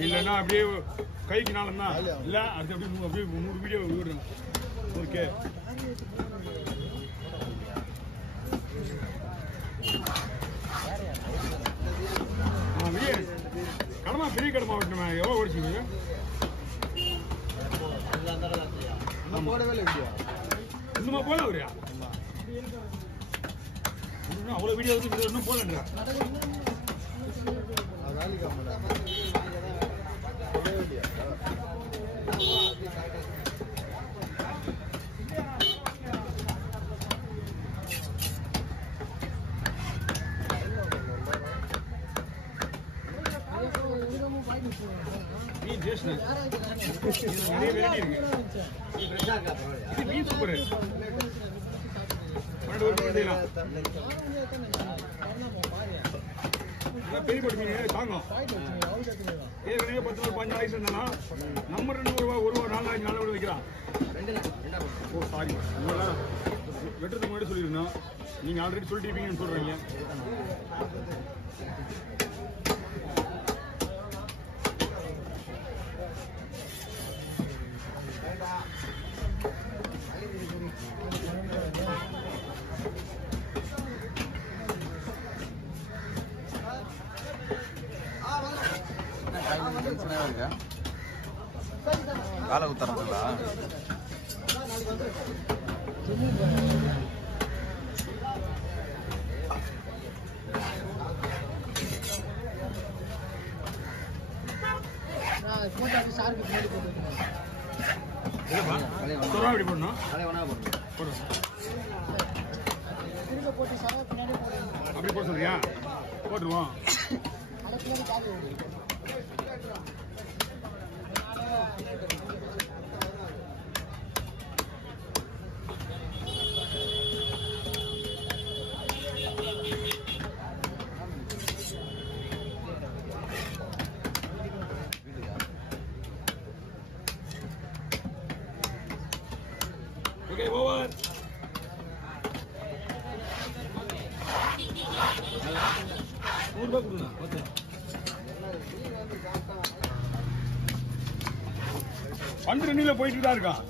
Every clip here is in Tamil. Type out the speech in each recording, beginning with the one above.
இல்லைன்னா அப்படியே கைக்கு நாளம் தான் இல்லை அது அப்படியே 100 வீடியோ விடுறேன். ஓகே கடமா பெரிய கடமா வெட்டணுமே எவ்வளோ ஓடிச்சுங்க இன்னுமா போல அவரியா அவ்வளோ வீடியோ வந்து இன்னும் போலன்றா மீன் டேஸ்ட் நிறைய வெரைட்டி இருக்கு. இது மீன் சூப்பர். பெரிய பட்டு மீன் தாங்கும். ஏற்கனவே 10 நாள் 15 நாளைக்கு இருந்தா நம்ம 2 ரூபா 1 ரூபா 4 நாளைக்கு 4 ரூபா வைக்கலாம். ஓ சாரி வெட்டுறதுக்கு முன்னாடி சொல்லியிருந்தோம். நீங்க ஆல்ரெடி சொல்லிட்டீங்கன்னு சொல்றீங்க. காலை குத்துறதுங்களா அப்படி போட சொல்றியா போட்டுருவோம். Okay over. ரூபாய் கொடுங்க. பண்டு ரெண்டில போயிட்டு தான் இருக்கான்.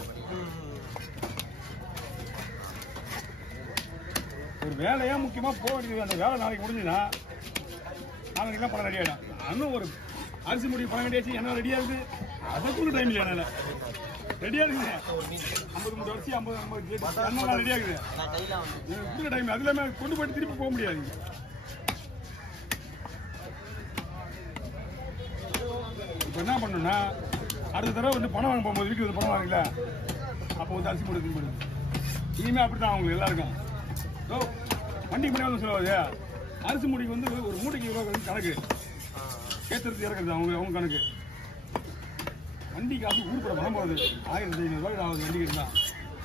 ஒரு வேலையா முக்கியமா போக வேண்டியது. அந்த வேலை நாளைக்கு முடிஞ்சுன்னா நாளைக்கு பணம் ரெடி ஆகிடும். இன்னும் ஒரு அரிசி முடிவு பணம் கட்டியாச்சு. என்ன ரெடியா இருக்குது அதுக்குள்ள டைம் இல்லை. என்னால ரெடியா இருக்குது 50 அரிசி 50 ரெடியா இருக்குது டைம். அது இல்லாம கொண்டு போயிட்டு திருப்பி போக முடியாது. இப்போ என்ன பண்ணணும்னா அடுத்த தடவை வந்து பணம் வாங்க போகும்போது வீட்டுக்கு வந்து பணம் வாங்கல அப்போ வந்து அரிசி மூட்டை திரும்ப இனிமே அப்படித்தான் அவங்களுக்கு எல்லாருக்கும். வண்டி பண்ணி சொல்லுவாது அரிசி மூட்டைக்கு வந்து ஒரு மூட்டைக்கு இவ்வளோ கணக்கு ஏற்றுறது இறக்குறது அவங்க கணக்கு. வண்டி காசு ஊருப்பட வரும்போது 1500 ரூபாய் ஆகுது வண்டிக்கு இருந்தால்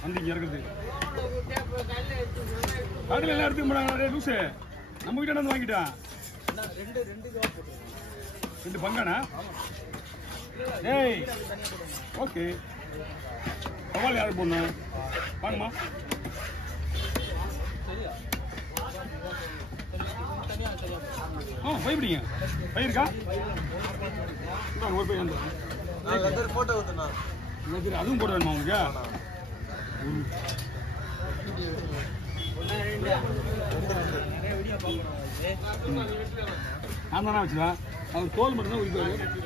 வண்டிக்கு இறக்குறது. கடையில் எல்லாம் எடுத்துக்க மாட்டாங்க. லூசு நம்ம கிட்ட வந்து வாங்கிட்டான் 2 பங்கானா. ஏய் ஓகே சவால் யாருக்கு போடணும் வாங்கம்மா. பைப்பிடிங்க பை இருக்கா ஒரு பை போட்டோ ஊத்துனா அதுவும் போட வேணுமா உங்களுக்கு? நான் தானே வச்சுதா அவர் தோல் மட்டும் தான் உயிர்.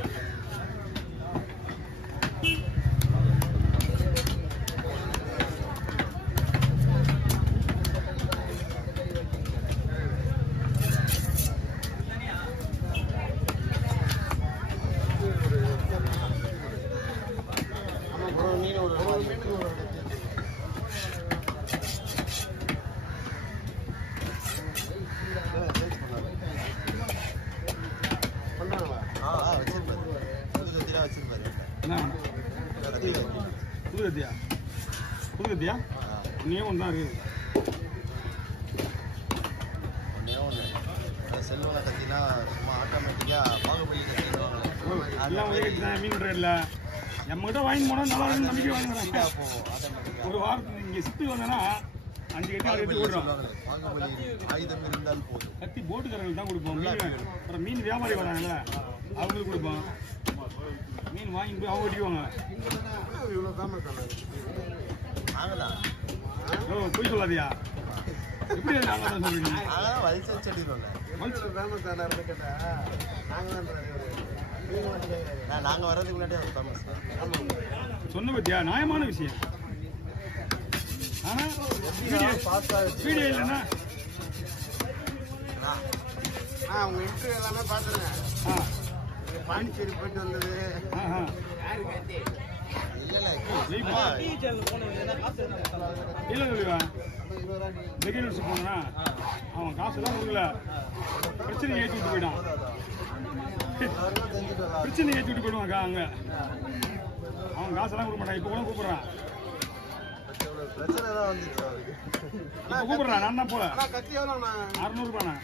புது கத்தியா? ஒன்னே ஒன்று தான் இருக்குது. செல்வனை கத்தினா சும்மா ஆட்டோமேட்டிக்கா பாகுபலி கத்திடுவாங்க. எல்லாம் ஒரே மீன் விடுறதில்ல. நம்மகிட்ட வாங்கி போனா நல்லா இருக்குன்னு நம்பிக்கை வாங்குறாங்க. ஒரு வாரத்துக்கு இங்கே சிப்பி வந்தேன்னா 5 கட்டி 6 கட்டி ஓடுறோம். பாகுபலி ஆயுதம் இருந்தால் போதும். கத்தி போட்டுக்காரங்களுக்கு தான் கொடுப்போம். அப்புறம் மீன் வியாபாரி வராங்கல்ல அவங்களுக்கு கொடுப்போம். மீன் வாங்கி போய் அவங்க ஓட்டிக்குவாங்க. போய் சொல்லாதியா? எப்படி நாங்க தான் சொல்றீங்க? நாங்க வர்றதுக்கு முன்னாடியே சொன்ன பத்தியா நியாயமான விஷயம். ஆனா வீடியோ இல்லைன்னா உங்க இன்டர்வியூ எல்லாமே பாத்துருங்க. பாண்டிச்சேரி போயிட்டு வந்தது போனா அவன் காசு எல்லாம் கொடுக்கல. பிரச்சனை ஏற்றி விட்டு போயிட்டான். பிரச்சனை ஏற்றி விட்டு போயிடுவாங்க. அங்க அவன் காசெல்லாம் கொடுக்க மாட்டான். இப்ப கூட கூப்பிடுறான். இப்ப கூப்பிடுறான். நான் தான் போல 600 ரூபாண்ணா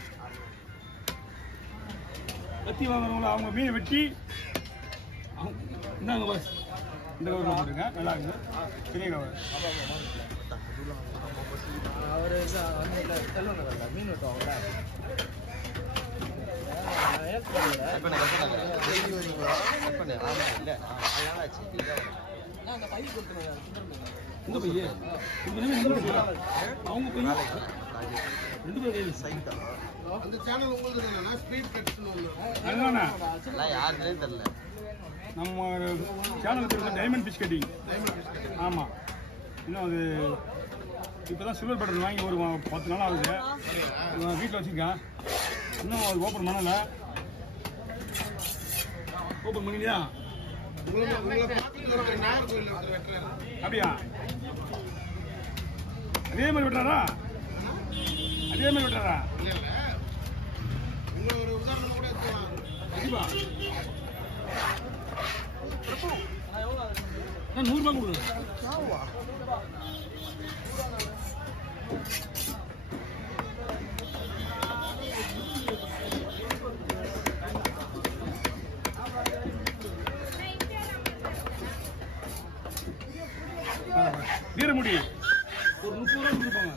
கத்தி வாங்குறவங்கள அவங்க மீனை வெட்டி இந்தாங்க பஸ் இந்த கவர் போட்டுருங்க. நல்லா இருக்குது. பெரிய கவர். மீன் வெட்டுவாங்க. இந்த பையன் அவங்க பையன் 2 பேர் அந்த சேனல் உங்களுக்கு ஸ்பீட் கட்ஸ்னு யாருன்னே தெரியல. நம்ம சேனல் பேர் டைமண்ட் ஃபிஷ் கட்டிங். ஆமாம். இன்னும் அது இப்போதான் சில்வர் பட்டன் வாங்கி ஒரு 10 நாள் ஆகுது. வீட்டில் வச்சுருக்கேன். இன்னும் அது ஓப்பன் பண்ணலை. ஓப்பன் பண்ணியா? அப்படியா? அதே மாதிரி விட்டுறாரா? அதே மாதிரி விட்டுறாரா? ஒரு உதாரணம் கூட எடுத்துக்கலாம். நான் 100 ரூபாய் கொடுக்குறேன். வீரமுடி ஒரு 30 ரூபாய் கொடுப்பாங்க.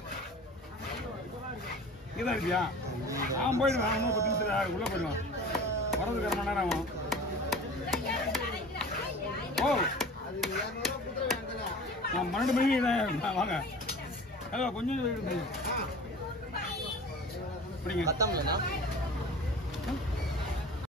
இதான் இருக்கியா? நான் போயிடுவேன். இன்னும் 10 நிமிஷத்துல உள்ள போயிடுவேன். வரதுக்கு 1/2 மணி நேரம் ஆகும். ஓ நான் 12 மணிக்கு வாங்க. கொஞ்சம் பத்தாமலண்ணா